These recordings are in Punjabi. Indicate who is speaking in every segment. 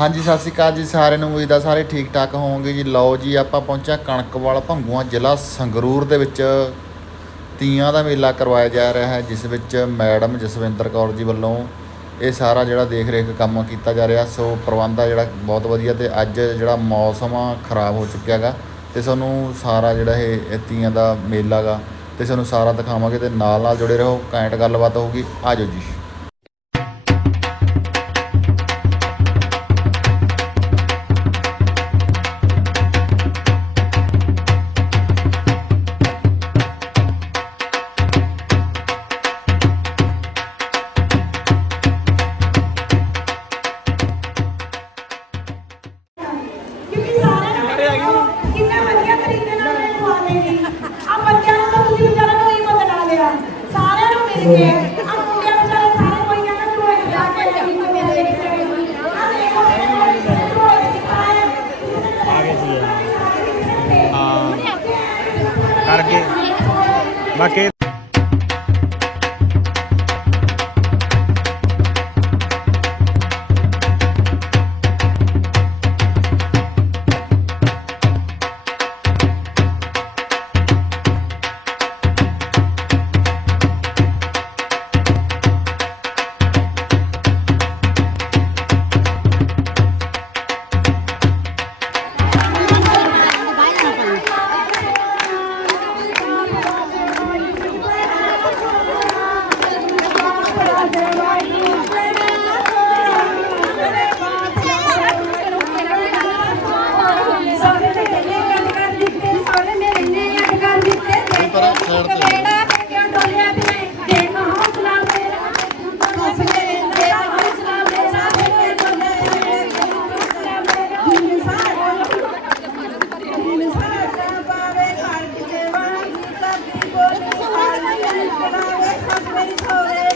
Speaker 1: ਹਾਂਜੀ, ਸਤਿ ਸ਼੍ਰੀ ਅਕਾਲ ਜੀ ਸਾਰਿਆਂ ਨੂੰ। ਉਮੀਦ ਆ ਸਾਰੇ ਠੀਕ ਠਾਕ ਹੋਵੋਗੇ ਜੀ। ਲਓ ਜੀ, ਆਪਾਂ ਪਹੁੰਚਿਆ ਕਣਕਵਾਲ ਭੰਗੂਆਂ ਜ਼ਿਲ੍ਹਾ ਸੰਗਰੂਰ ਦੇ ਵਿੱਚ। ਤੀਆਂ ਦਾ ਮੇਲਾ ਕਰਵਾਇਆ ਜਾ ਰਿਹਾ ਹੈ, ਜਿਸ ਵਿੱਚ ਮੈਡਮ ਜਸਵਿੰਦਰ ਕੌਰ ਜੀ ਵੱਲੋਂ ਇਹ ਸਾਰਾ ਜਿਹੜਾ ਦੇਖ ਰੇਖ ਕੰਮ ਕੀਤਾ ਜਾ ਰਿਹਾ। ਸੋ ਪ੍ਰਬੰਧ ਆ ਜਿਹੜਾ ਬਹੁਤ ਵਧੀਆ ਤੇ ਅੱਜ ਜਿਹੜਾ ਮੌਸਮ ਆ, ਖਰਾਬ ਹੋ ਚੁੱਕਿਆ ਗਾ ਤੇ ਤੁਹਾਨੂੰ ਸਾਰਾ ਜਿਹੜਾ ਇਹ ਤੀਆਂ ਦਾ ਮੇਲਾ ਗਾ ਤੇ ਤੁਹਾਨੂੰ ਸਾਰਾ ਦਿਖਾਵਾਂਗੇ ਤੇ ਨਾਲ ਨਾਲ ਜੁੜੇ ਰਹੋ। ਕਾਇੰਟ ਗੱਲਬਾਤ ਹੋਊਗੀ। ਆਜੋ ਜੀ।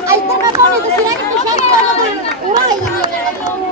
Speaker 2: ਇੱਧਰ ਮੈਂ ਤੁਹਾਨੂੰ ਦੱਸਣਾ ਕਿ ਪਿਛੇ ਨਹੀਂ ਵਾਲਾ ਪੂਰਾ ਹੈ
Speaker 3: ਸੋਰੇ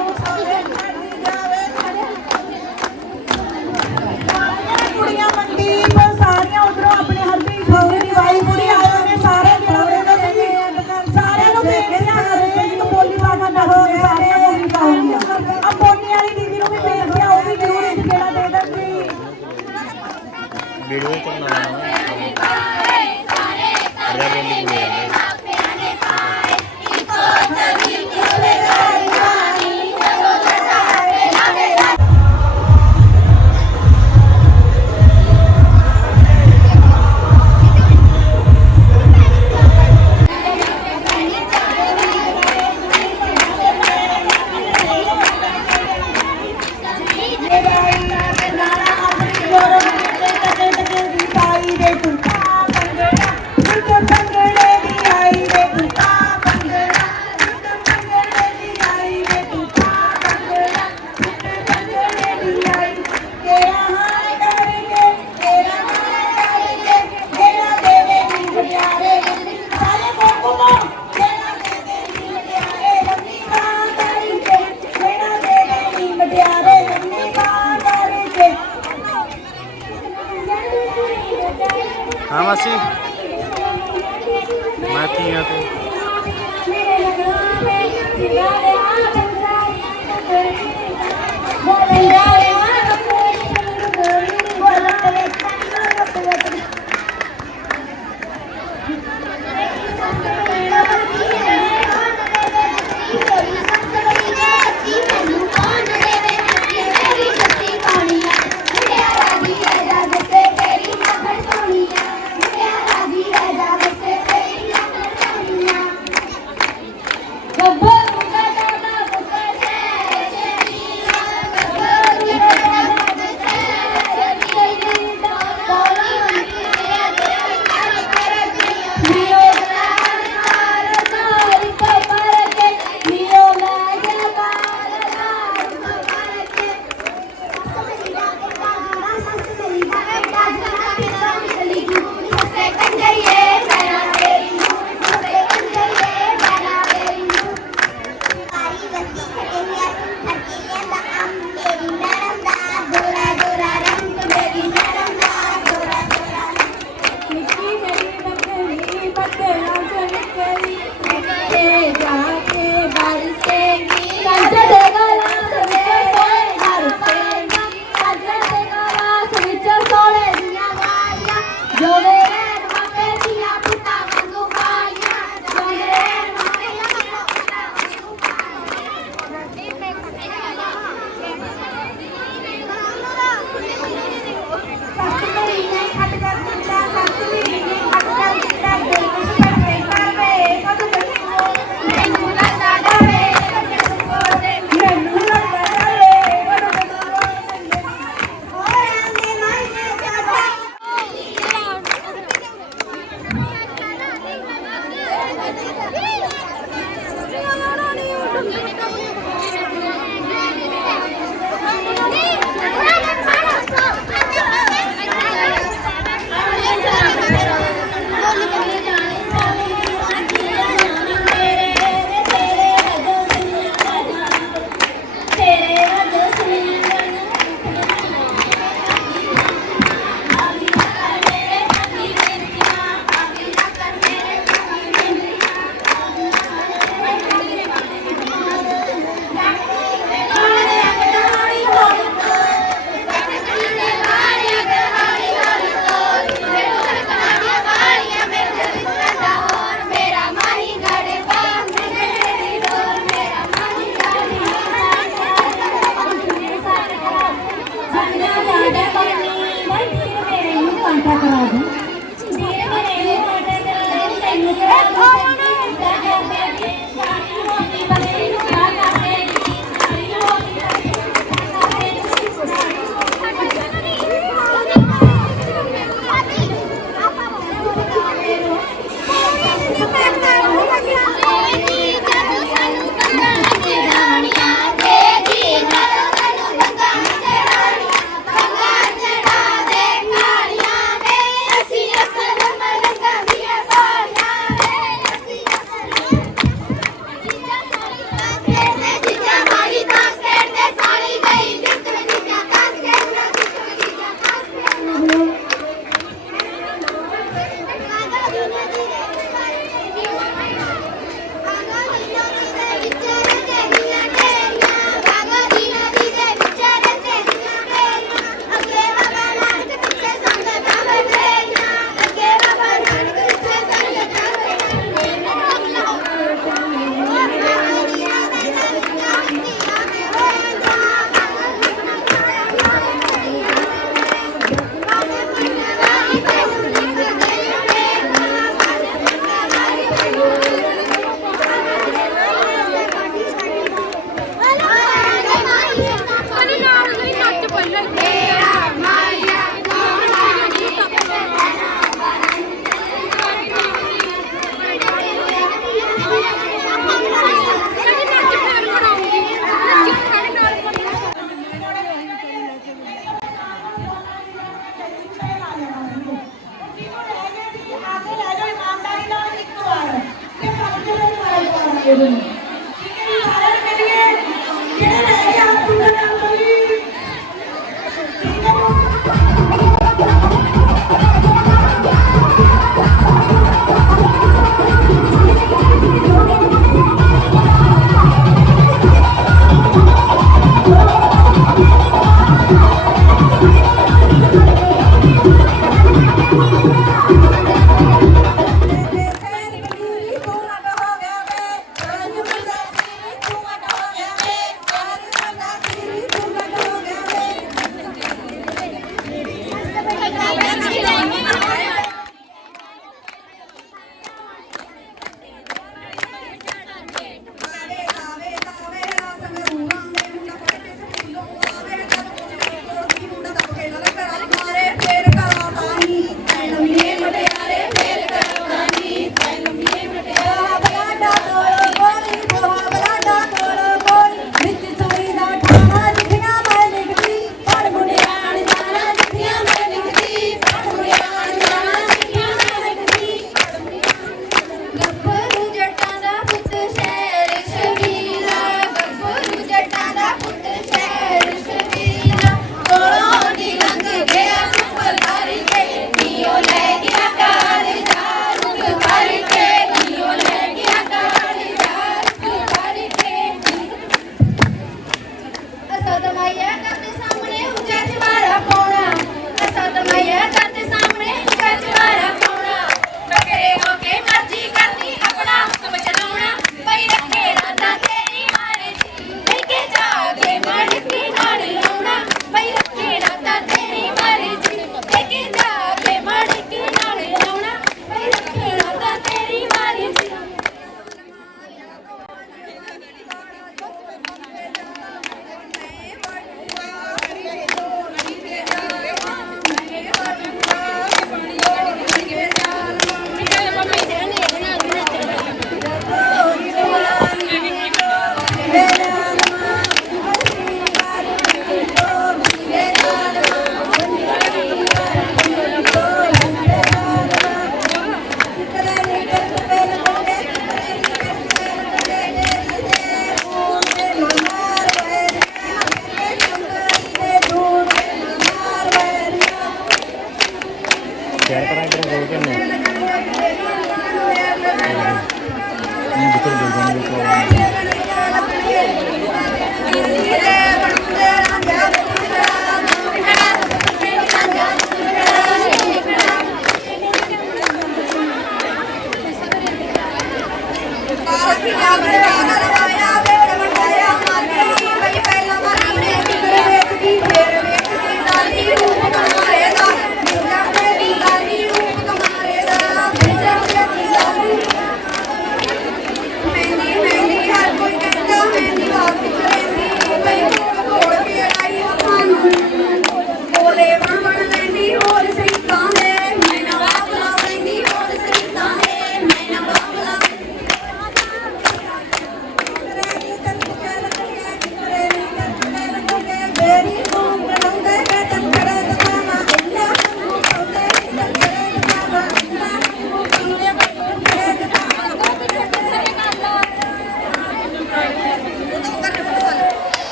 Speaker 4: ਹਾਂ ਮਾਸੀ ਮੈਂ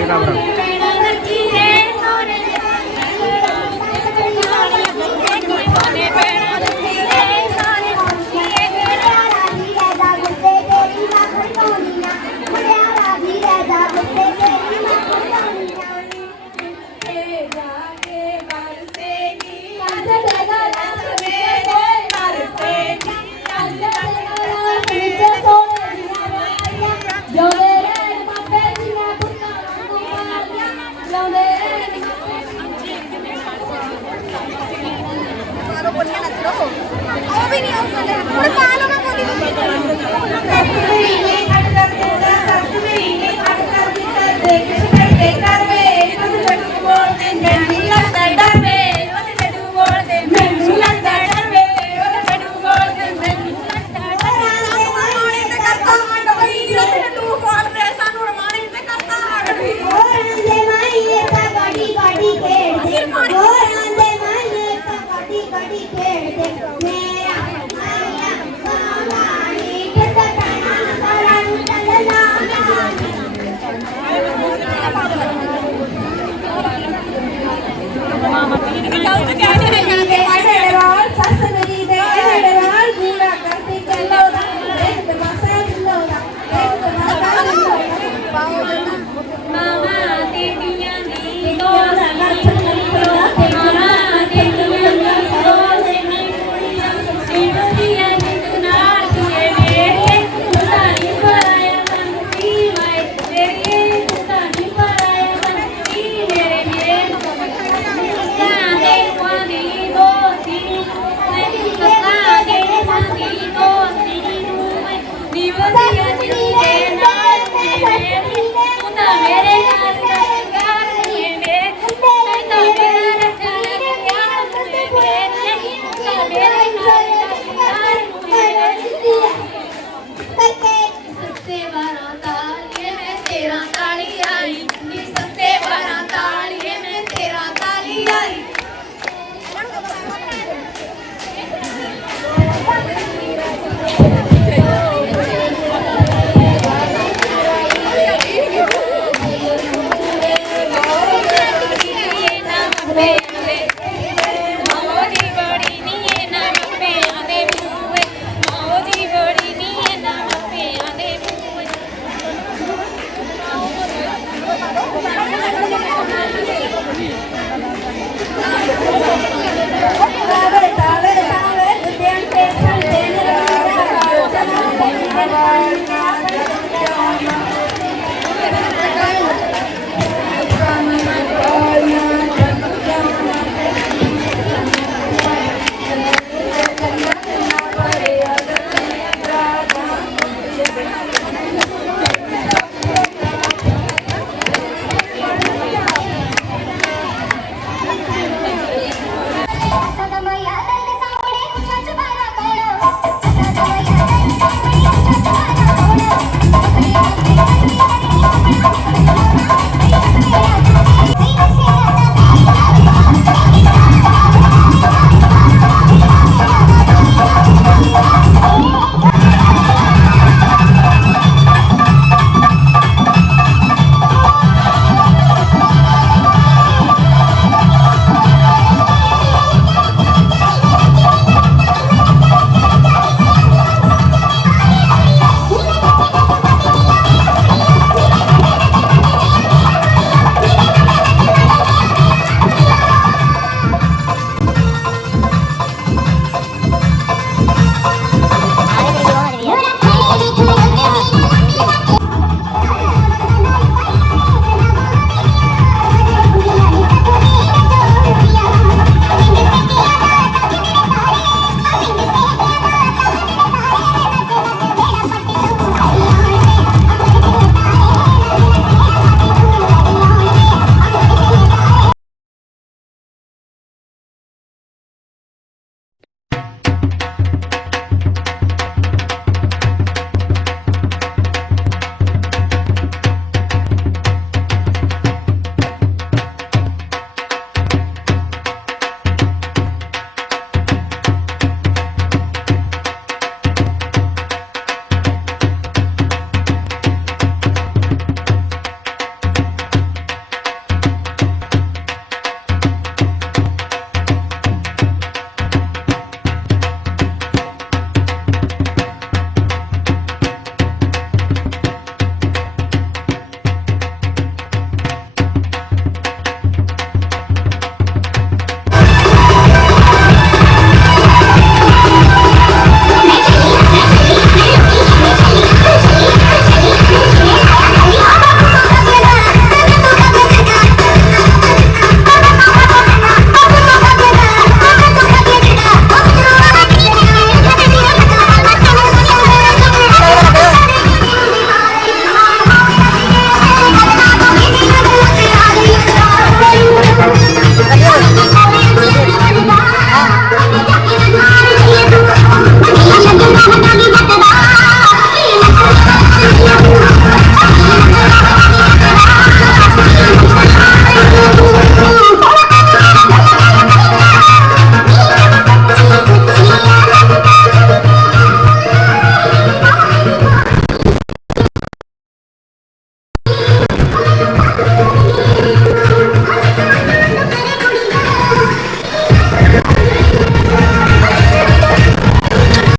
Speaker 4: ਬਸੂਰਾ ਪਰਾਂ ਤੋਂ ਕਰ
Speaker 3: Thank you.